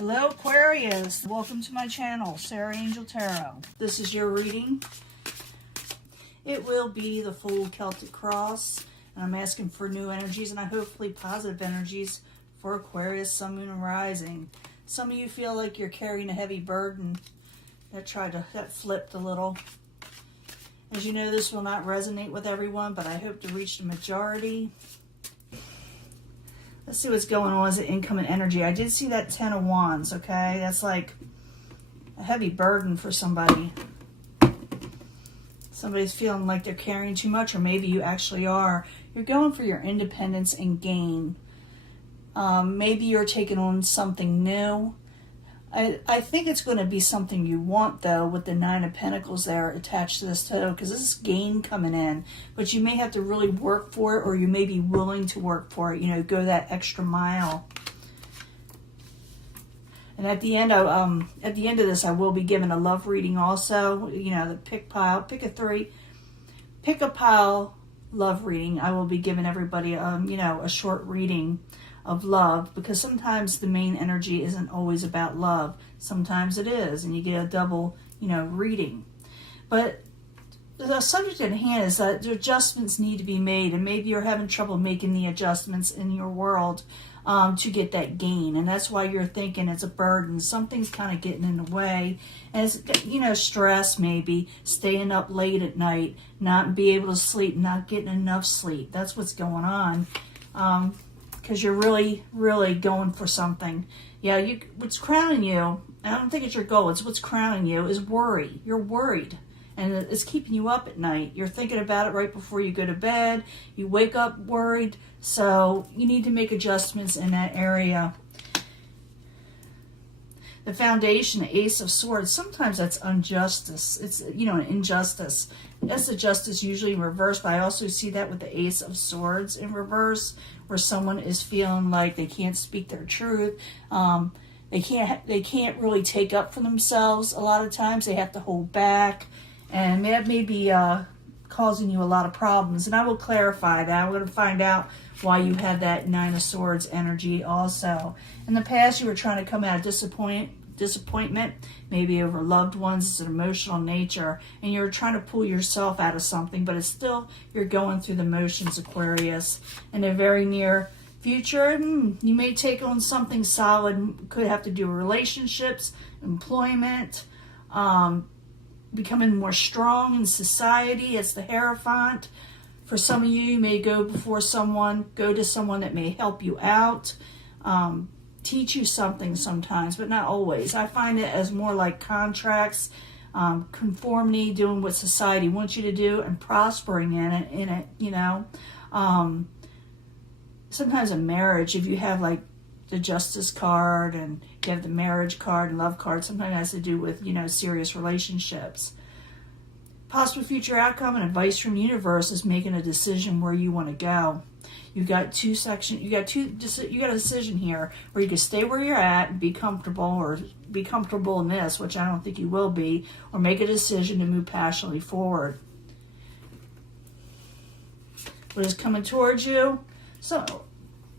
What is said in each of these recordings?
Hello Aquarius, welcome to my channel, Sarah Angel Tarot. This is your reading. It will be the full Celtic cross, and I'm asking for new energies and hopefully positive energies for Aquarius, Sun, Moon, and Rising. Some of you feel like you're carrying a heavy burden. That flipped a little. As you know, this will not resonate with everyone, but I hope to reach the majority. Let's see what's going on as an incoming energy. I did see that 10 of Wands, okay? That's like a heavy burden for somebody. Somebody's feeling like they're carrying too much, or maybe you actually are. You're going for your independence and gain. Maybe you're taking on something new. I think it's going to be something you want, though, with the 9 of Pentacles there attached to this total, because this is gain coming in. But you may have to really work for it, or you may be willing to work for it, you know, go that extra mile. And at the end of this, I will be giving a love reading also. You know, the pick a pile love reading. I will be giving everybody, you know, a short reading of love, because sometimes the main energy isn't always about love. Sometimes it is, and you get a double, you know, reading. But the subject at hand is that adjustments need to be made, and maybe you're having trouble making the adjustments in your world to get that gain, and that's why you're thinking it's a burden. Something's kind of getting in the way, and it's, you know, stress, maybe staying up late at night, not be able to sleep, not getting enough sleep. That's what's going on. Because you're really, really going for something. Yeah, what's crowning you, I don't think it's your goal, it's what's crowning you, is worry. You're worried, and it's keeping you up at night. You're thinking about it right before you go to bed. You wake up worried, so you need to make adjustments in that area. The foundation, the Ace of Swords, sometimes that's injustice. It's, you know, an injustice. That's the justice usually in reverse, but I also see that with the Ace of Swords in reverse, where someone is feeling like they can't speak their truth. They can't really take up for themselves a lot of times. They have to hold back, and that may be causing you a lot of problems. And I will clarify that. I'm going to find out why you have that 9 of Swords energy also. In the past, you were trying to come out of disappointment, maybe over loved ones. It's an emotional nature, and you're trying to pull yourself out of something, but it's still, you're going through the motions, Aquarius. In the very near future, you may take on something solid. Could have to do with relationships, employment, becoming more strong in society. It's the Hierophant. For some of you may go to someone that may help you out, teach you something sometimes, but not always. I find it as more like contracts, conformity, doing what society wants you to do, and prospering in it, you know. Sometimes a marriage, if you have like the Justice card and you have the Marriage card and Love card, sometimes it has to do with, you know, serious relationships. Possible future outcome and advice from the universe is making a decision where you want to go. You got a decision here where you can stay where you're at and be comfortable, or be comfortable in this, which I don't think you will be, or make a decision to move passionately forward. What is coming towards you? So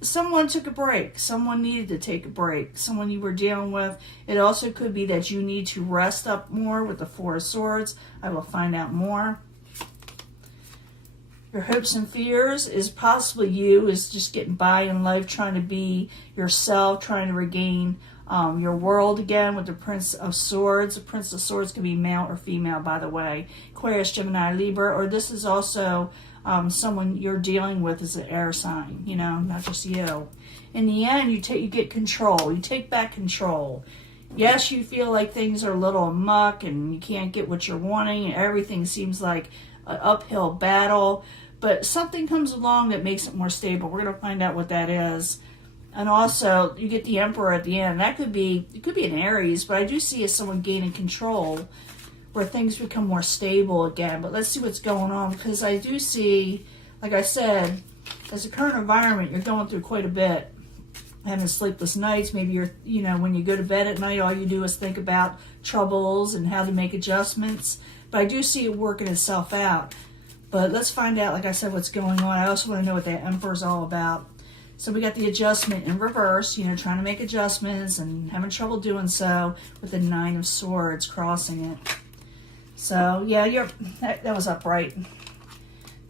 someone took a break. Someone needed to take a break. Someone you were dealing with. It also could be that you need to rest up more with the 4 of Swords. I will find out more. Your hopes and fears is possibly you is just getting by in life, trying to be yourself, trying to regain your world again with the Prince of Swords. The Prince of Swords can be male or female, by the way. Aquarius, Gemini, Libra, or this is also someone you're dealing with as an air sign, you know, not just you. In the end, you get control. You take back control. Yes, you feel like things are a little amok and you can't get what you're wanting and everything seems like an uphill battle, but something comes along that makes it more stable. We're going to find out what that is. And also, you get the Emperor at the end. It could be an Aries, but I do see as someone gaining control, where things become more stable again. But let's see what's going on, because I do see, like I said, as a current environment, you're going through quite a bit. Having sleepless nights, maybe you're, you know, when you go to bed at night, all you do is think about troubles and how to make adjustments. But I do see it working itself out. But let's find out, like I said, what's going on. I also want to know what that Emperor's all about. So we got the adjustment in reverse, you know, trying to make adjustments and having trouble doing so with the Nine of Swords crossing it. So yeah, that was upright.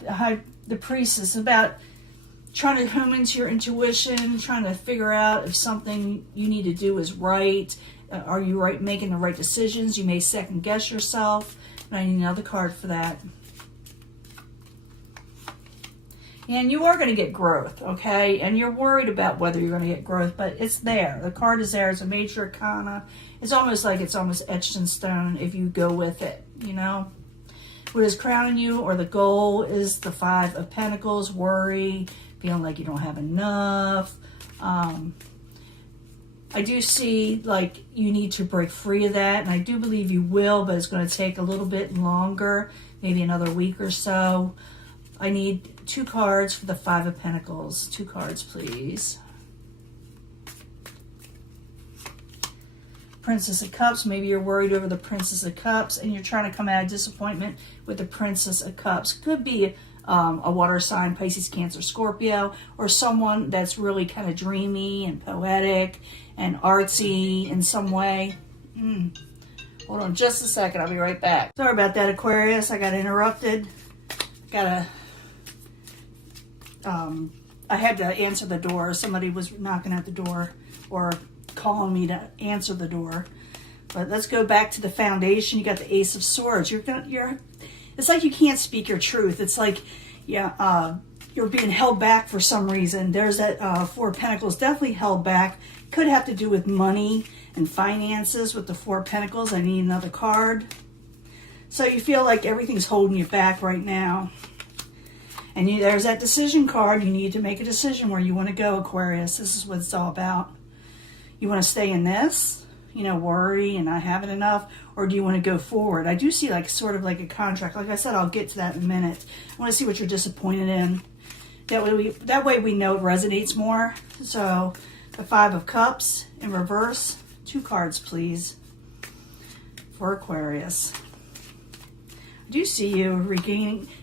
The Priestess is about trying to hone into your intuition, trying to figure out if something you need to do is right. Are you making the right decisions? You may second guess yourself. And I need another card for that. And you are going to get growth, okay? And you're worried about whether you're going to get growth, but it's there. The card is there. It's a major arcana. It's almost etched in stone if you go with it, you know? What is crowning you or the goal is the Five of Pentacles, worry, feeling like you don't have enough. I do see like you need to break free of that, and I do believe you will, but it's going to take a little bit longer, maybe another week or so. I need 2 cards for the Five of Pentacles. 2 cards, please. Princess of Cups. Maybe you're worried over the Princess of Cups and you're trying to come out of disappointment with the Princess of Cups. Could be a water sign, Pisces, Cancer, Scorpio, or someone that's really kind of dreamy and poetic and artsy in some way. Hold on just a second. I'll be right back. Sorry about that, Aquarius. I got interrupted. I had to answer the door. Somebody was knocking at the door or calling me to answer the door. But let's go back to the foundation. You got the Ace of Swords. It's like you can't speak your truth. It's like, you're being held back for some reason. There's that Four of Pentacles, definitely held back. Could have to do with money and finances with the Four of Pentacles. I need another card. So you feel like everything's holding you back right now. And there's that decision card. You need to make a decision where you want to go, Aquarius. This is what it's all about. You want to stay in this, worry and not having enough, or do you want to go forward? I do see sort of like a contract. Like I said, I'll get to that in a minute. I want to see what you're disappointed in. That way we know it resonates more. So the Five of Cups in reverse. 2 cards, please, for Aquarius. I do see you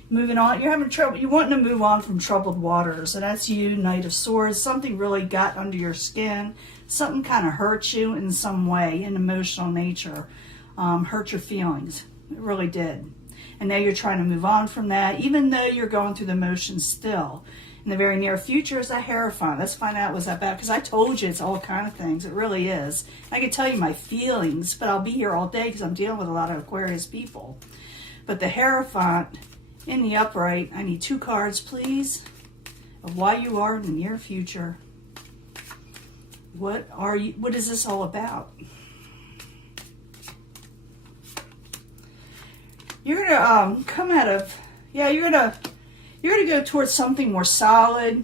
moving on. You're having trouble. You're wanting to move on from troubled waters. And that's you, Knight of Swords. Something really got under your skin. Something kind of hurt you in some way, in emotional nature. Hurt your feelings. It really did. And now you're trying to move on from that, even though you're going through the motions still. In the very near future is a Hierophant. Let's find out what's that about, because I told you it's all kind of things. It really is. I can tell you my feelings, but I'll be here all day because I'm dealing with a lot of Aquarius people. But the Hierophant in the upright, I need 2 cards, please, of why you are in the near future. What is this all about? You're gonna come out of, you're gonna go towards something more solid.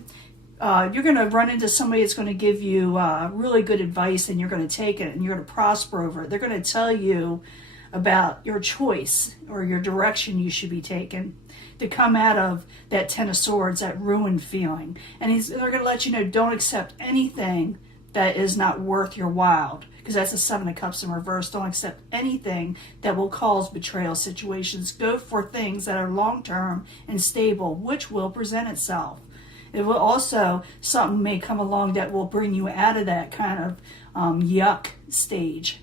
You're gonna run into somebody that's gonna give you really good advice, and you're gonna take it and you're gonna prosper over it. They're gonna tell you about your choice or your direction you should be taking to come out of that Ten of Swords, that ruined feeling. And they're going to let you know, don't accept anything that is not worth your while, because that's the Seven of Cups in reverse. Don't accept anything that will cause betrayal situations. Go for things that are long-term and stable, which will present itself. It will also, something may come along that will bring you out of that kind of yuck stage,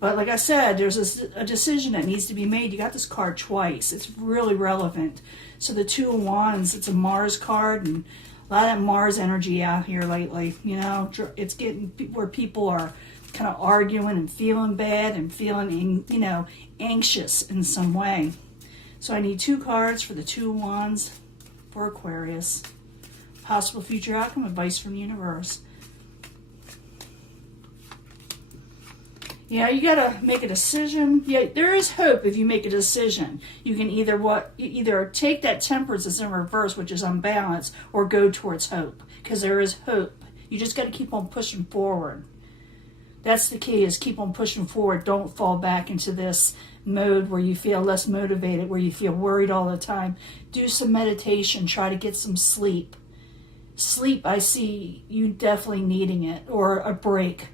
But like I said, there's a decision that needs to be made. You got this card twice. It's really relevant. So the Two of Wands, it's a Mars card, and a lot of that Mars energy out here lately. It's getting where people are kind of arguing and feeling bad and feeling, anxious in some way. So I need 2 cards for the Two of Wands for Aquarius. Possible future outcome, advice from the universe. You got to make a decision. There is hope if you make a decision. You can either take that Temperance that's in reverse, which is unbalanced, or go towards hope, because there is hope. You just got to keep on pushing forward. That's the key, is keep on pushing forward. Don't fall back into this mode where you feel less motivated, where you feel worried all the time. Do some meditation. Try to get some sleep. Sleep, I see you definitely needing it, or a break.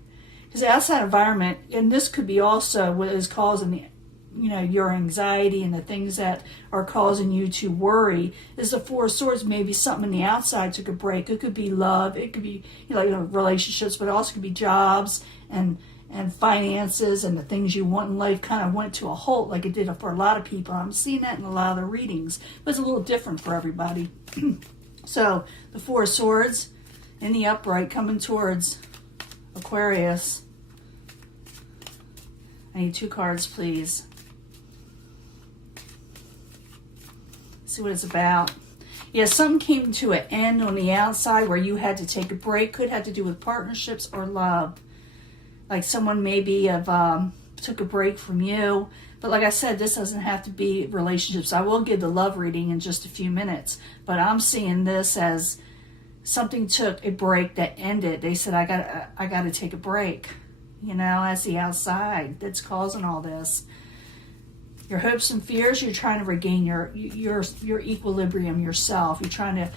Because the outside environment, and this could be also what is causing you know, your anxiety and the things that are causing you to worry is the Four of Swords. Maybe something in the outside took a break. It could be love. It could be, you know, relationships, but it also could be jobs and finances, and the things you want in life kind of went to a halt like it did for a lot of people. I'm seeing that in a lot of the readings, but it's a little different for everybody. So the Four of Swords in the upright coming towards Aquarius. I need 2 cards, please. See what it's about. Yeah, something came to an end on the outside where you had to take a break. Could have to do with partnerships or love. Like someone maybe have took a break from you. But like I said, this doesn't have to be relationships. I will give the love reading in just a few minutes. But I'm seeing this as something took a break that ended. They said, I got to take a break. You know, as the outside that's causing all this. Your hopes and fears, you're trying to regain your equilibrium yourself. You're trying to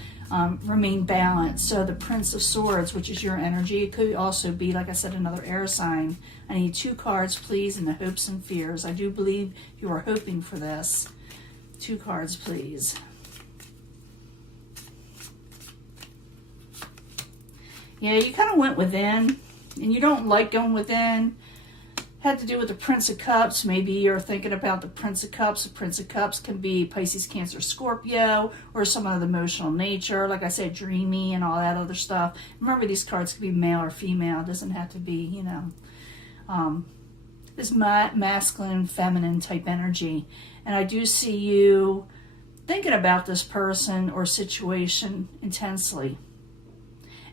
remain balanced. So the Prince of Swords, which is your energy, it could also be, like I said, another air sign. I need 2 cards, please, in the hopes and fears. I do believe you are hoping for this. 2 cards, please. Yeah, you kind of went within, and you don't like going within. Had to do with the Prince of Cups. Maybe you're thinking about the Prince of Cups. The Prince of Cups can be Pisces, Cancer, Scorpio, or some other emotional nature. Like I said, dreamy and all that other stuff. Remember, these cards can be male or female. It doesn't have to be, you know, this masculine, feminine type energy. And I do see you thinking about this person or situation intensely.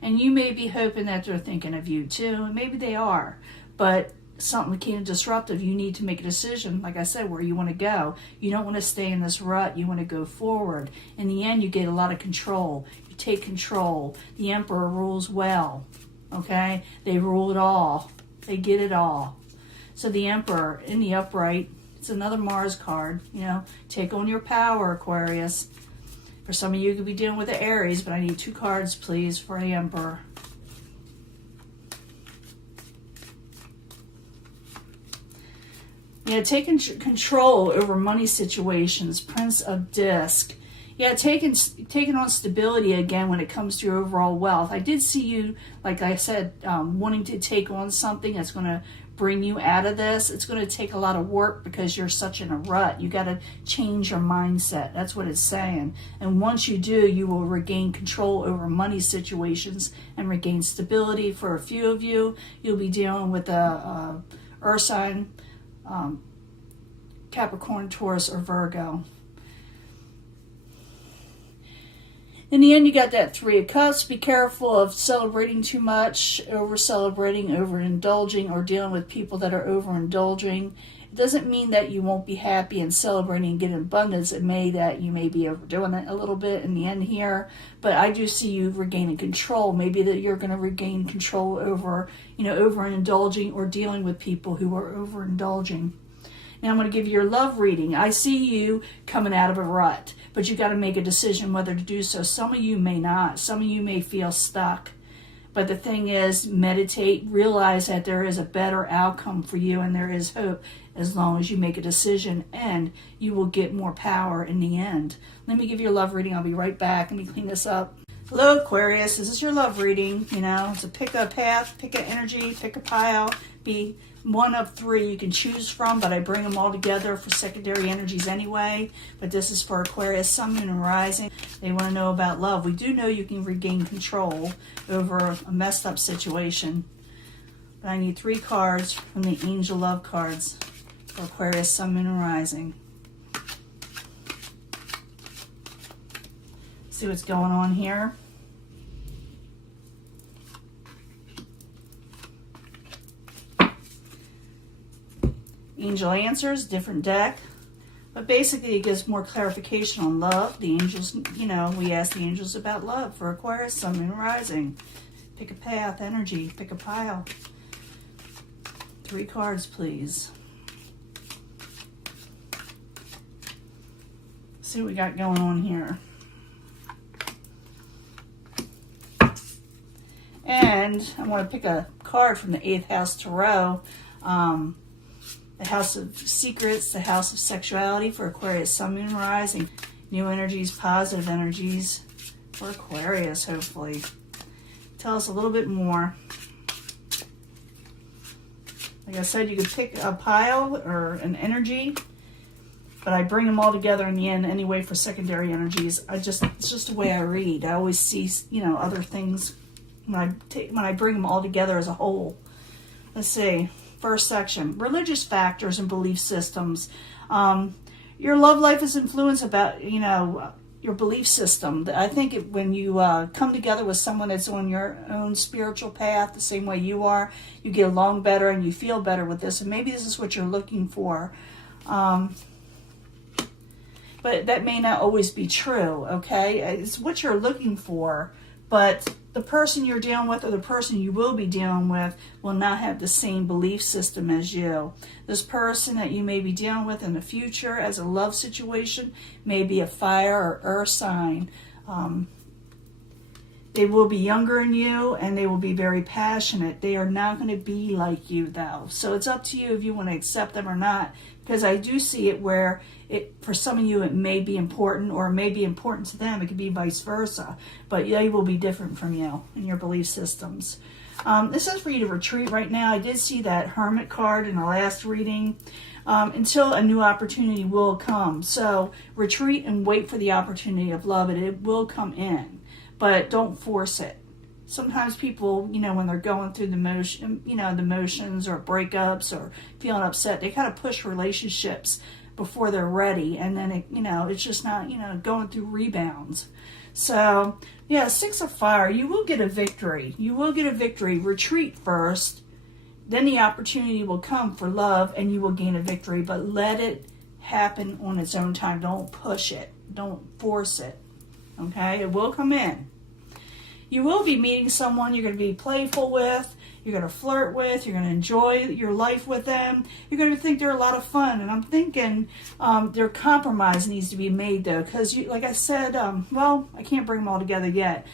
And you may be hoping that they're thinking of you too. And maybe they are. But something became disruptive. You need to make a decision, like I said, where you want to go. You don't want to stay in this rut. You want to go forward. In the end, you get a lot of control. You take control. The Emperor rules well. Okay? They rule it all. They get it all. So the Emperor in the upright, it's another Mars card. You know, take on your power, Aquarius. For some of you, you could be dealing with the Aries, but I need 2 cards, please, for the Emperor. Yeah, taking control over money situations. Prince of Disc. Yeah, taking on stability again when it comes to your overall wealth. I did see you, like I said, wanting to take on something that's going to bring you out of this. It's going to take a lot of work because you're such in a rut. You got to change your mindset. That's what it's saying. And once you do, you will regain control over money situations and regain stability. For a few of you, you'll be dealing with a earth sign, Capricorn, Taurus, or Virgo. In the end, you got that 3 of Cups. Be careful of celebrating too much, over-celebrating, overindulging, or dealing with people that are overindulging. It doesn't mean that you won't be happy and celebrating and get abundance. It may that you may be overdoing it a little bit in the end here. But I do see you regaining control. Maybe that you're going to regain control over, you know, overindulging or dealing with people who are overindulging. Now I'm going to give you your love reading. I see you coming out of a rut, but you got to make a decision whether to do so. Some of you may not. Some of you may feel stuck. But the thing is, meditate, realize that there is a better outcome for you and there is hope as long as you make a decision, and you will get more power in the end. Let me give you a love reading. I'll be right back. Let me clean this up. Hello, Aquarius. This is your love reading. You know, it's a pick a path, pick an energy, pick a pile. Be one of 3 you can choose from, but I bring them all together for secondary energies anyway. But this is for Aquarius, Sun, Moon, and Rising. They want to know about love. We do know you can regain control over a messed up situation. But I need 3 cards from the Angel Love cards for Aquarius, Sun, Moon, and Rising. See what's going on here. Angel Answers, different deck. But basically it gives more clarification on love. The angels, you know, we ask the angels about love for Aquarius, Sun, Moon, Rising. Pick a path, energy, pick a pile. 3 cards, please. See what we got going on here. And I want to pick a card from the 8th House Tarot. the house of secrets, the house of sexuality for Aquarius, sun, moon, rising. New energies, positive energies for Aquarius, hopefully. Tell us a little bit more. Like I said, you could pick a pile or an energy, but I bring them all together in the end anyway for secondary energies. It's just the way I read. I always see, other things when I bring them all together as a whole. Let's see. First section, religious factors and belief systems. Your love life is influenced about, your belief system. I think when you come together with someone that's on your own spiritual path, the same way you are, you get along better and you feel better with this. And maybe this is what you're looking for. But that may not always be true, okay? It's what you're looking for, but the person you're dealing with or the person you will be dealing with will not have the same belief system as you. This person that you may be dealing with in the future as a love situation may be a fire or earth sign. They will be younger than you and they will be very passionate. They are not going to be like you, though. So it's up to you if you want to accept them or not, because I do see it where for some of you it may be important or it may be important to them. It could be vice versa, but they will be different from you in your belief systems. This is for you to retreat right now. I did see that Hermit card in the last reading. Until a new opportunity will come. So retreat and wait for the opportunity of love, and it will come in. But don't force it. Sometimes people, when they're going through the motions or breakups or feeling upset, they kind of push relationships before they're ready. And then, it's just not, going through rebounds. So, yeah, Six of Fire, you will get a victory. You will get a victory. Retreat first. Then the opportunity will come for love and you will gain a victory. But let it happen on its own time. Don't push it. Don't force it. Okay, it will come in. You will be meeting someone you're going to be playful with, you're going to flirt with, you're going to enjoy your life with them. You're going to think they're a lot of fun. And I'm thinking their compromise needs to be made, though, because, like I said, I can't bring them all together yet.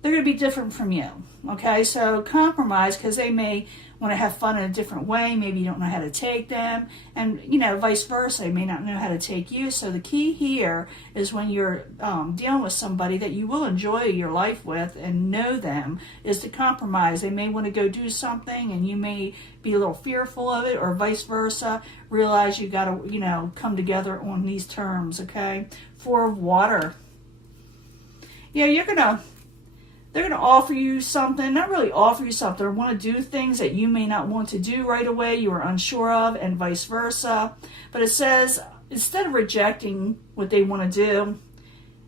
They're going to be different from you. Okay, so compromise, because they may want to have fun in a different way. Maybe you don't know how to take them. And, vice versa. They may not know how to take you. So the key here is when you're dealing with somebody that you will enjoy your life with and know them, is to compromise. They may want to go do something and you may be a little fearful of it, or vice versa. Realize you got to, come together on these terms, okay? Four of Water. Yeah, they're going to offer you something, not really offer you something, or want to do things that you may not want to do right away, you are unsure of, and vice versa. But it says, instead of rejecting what they want to do,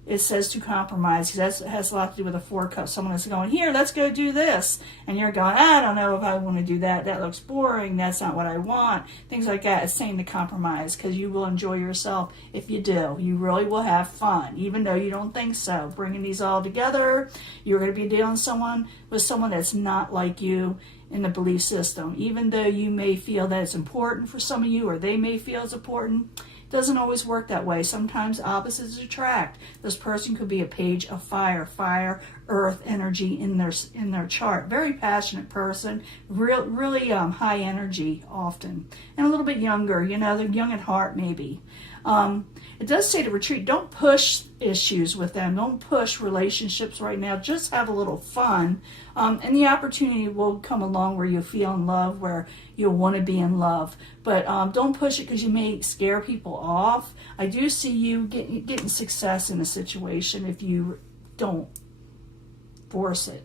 it says to compromise, because that has a lot to do with a Four of Cups. Someone is going, here, let's go do this. And you're going, I don't know if I want to do that. That looks boring. That's not what I want. Things like that. It's saying to compromise, because you will enjoy yourself if you do. You really will have fun, even though you don't think so. Bringing these all together, you're going to be dealing with someone that's not like you in the belief system. Even though you may feel that it's important for some of you, or they may feel it's important, doesn't always work that way. Sometimes opposites attract. This person could be a page of fire, earth energy in their chart. Very passionate person, really high energy often, and a little bit younger. They're young at heart maybe. It does say to retreat. Don't push issues with them. Don't push relationships right now. Just have a little fun. And the opportunity will come along where you feel in love, where you'll want to be in love. But don't push it, because you may scare people off. I do see you getting success in a situation if you don't force it.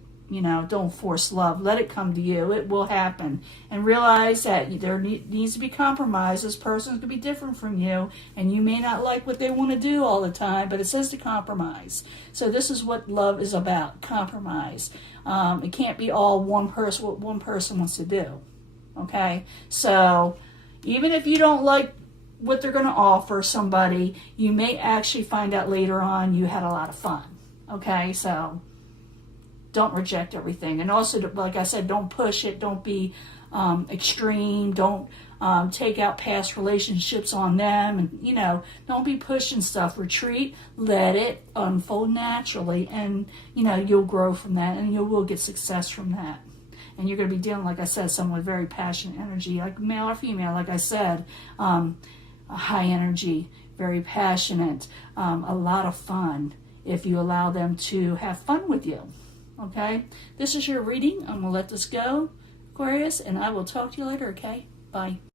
Don't force love. Let it come to you. It will happen. And realize that there needs to be compromise. This person's going to be different from you, and you may not like what they want to do all the time, but it says to compromise. So this is what love is about, compromise. It can't be all what one person wants to do. Okay? So even if you don't like what they're going to offer somebody, you may actually find out later on you had a lot of fun. Okay? So don't reject everything. And also, like I said, don't push it. Don't be extreme. Don't take out past relationships on them. And, don't be pushing stuff. Retreat. Let it unfold naturally. And, you'll grow from that. And you will get success from that. And you're going to be dealing, like I said, someone with very passionate energy, like male or female, like I said, a high energy, very passionate, a lot of fun, if you allow them to have fun with you. Okay? This is your reading. I'm going to let this go, Aquarius, and I will talk to you later, okay? Bye.